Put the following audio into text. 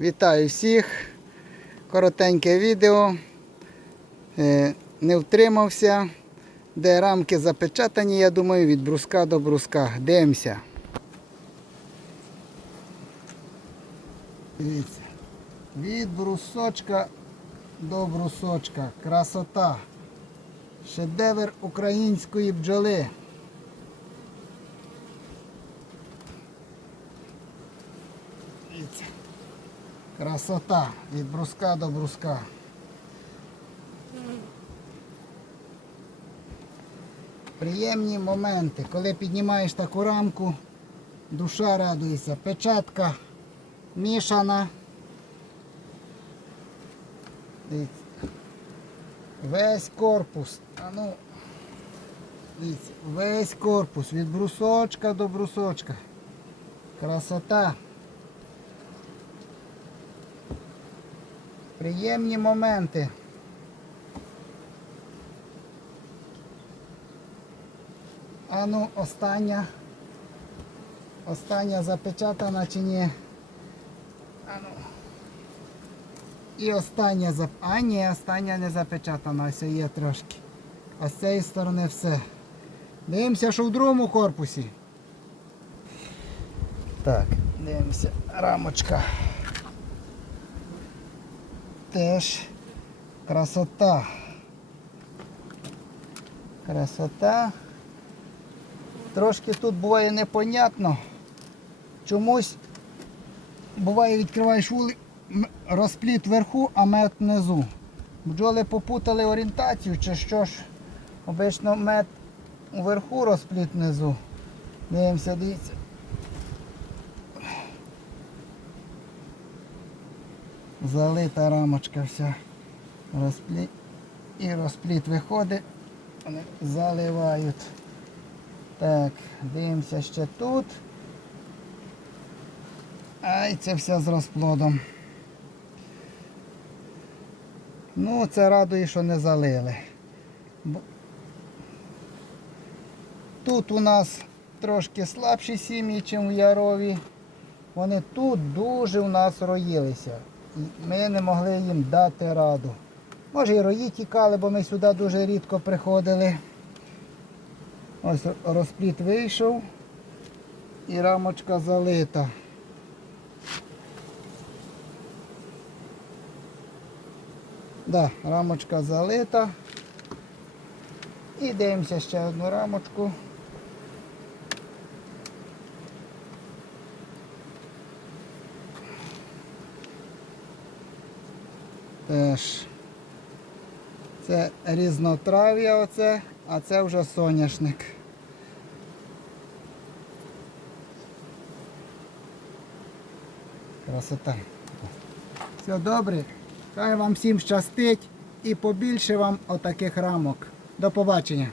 Вітаю всіх. Коротеньке відео. Е, Не втримався. Де рамки запечатані, я думаю, від бруска до бруска. Дивимося. Дивіться. Від брусочка до брусочка. Красота. Шедевр української бджоли. Дивіться. Красота від бруска до бруска. Приємні моменти, коли піднімаєш таку рамку, душа радується. Печатка мішана. Дивіться. Весь корпус. А ну, дивіться, весь корпус від брусочка до брусочка. Красота. Приємні моменти. А ну, остання. Остання запечатана чи ні? А ну. І остання зап... А ні, остання не запечатана, ось є трошки. А з цієї сторони все. Дивимося, що в другому корпусі. Так, дивимося, рамочка. Теж красота. Красота. Трошки тут буває непонятно. Чомусь буває відкриваєш вули, розпліт вверху, а мед внизу. Бджоли попутали орієнтацію чи що ж. Обично мед вверху розпліт внизу. Дивимося, дивіться. Залита рамочка вся. Розпліт. І розпліт виходить. Вони заливають. Так, дивимося ще тут. Ай, це все з розплодом. Ну, це радує, що не залили. Тут у нас трошки слабші сім'ї, ніж у Ярові. Вони тут дуже у нас роїлися. Ми не могли їм дати раду. Може і рої тікали, бо ми сюди дуже рідко приходили. Ось розпліт вийшов і рамочка залита. Да, рамочка залита. І дивимося ще одну рамочку. Теж. Це різнотрав'я оце, а це вже соняшник. Красота. Все добре. Хай вам всім щастить і побільше вам отаких рамок. До побачення.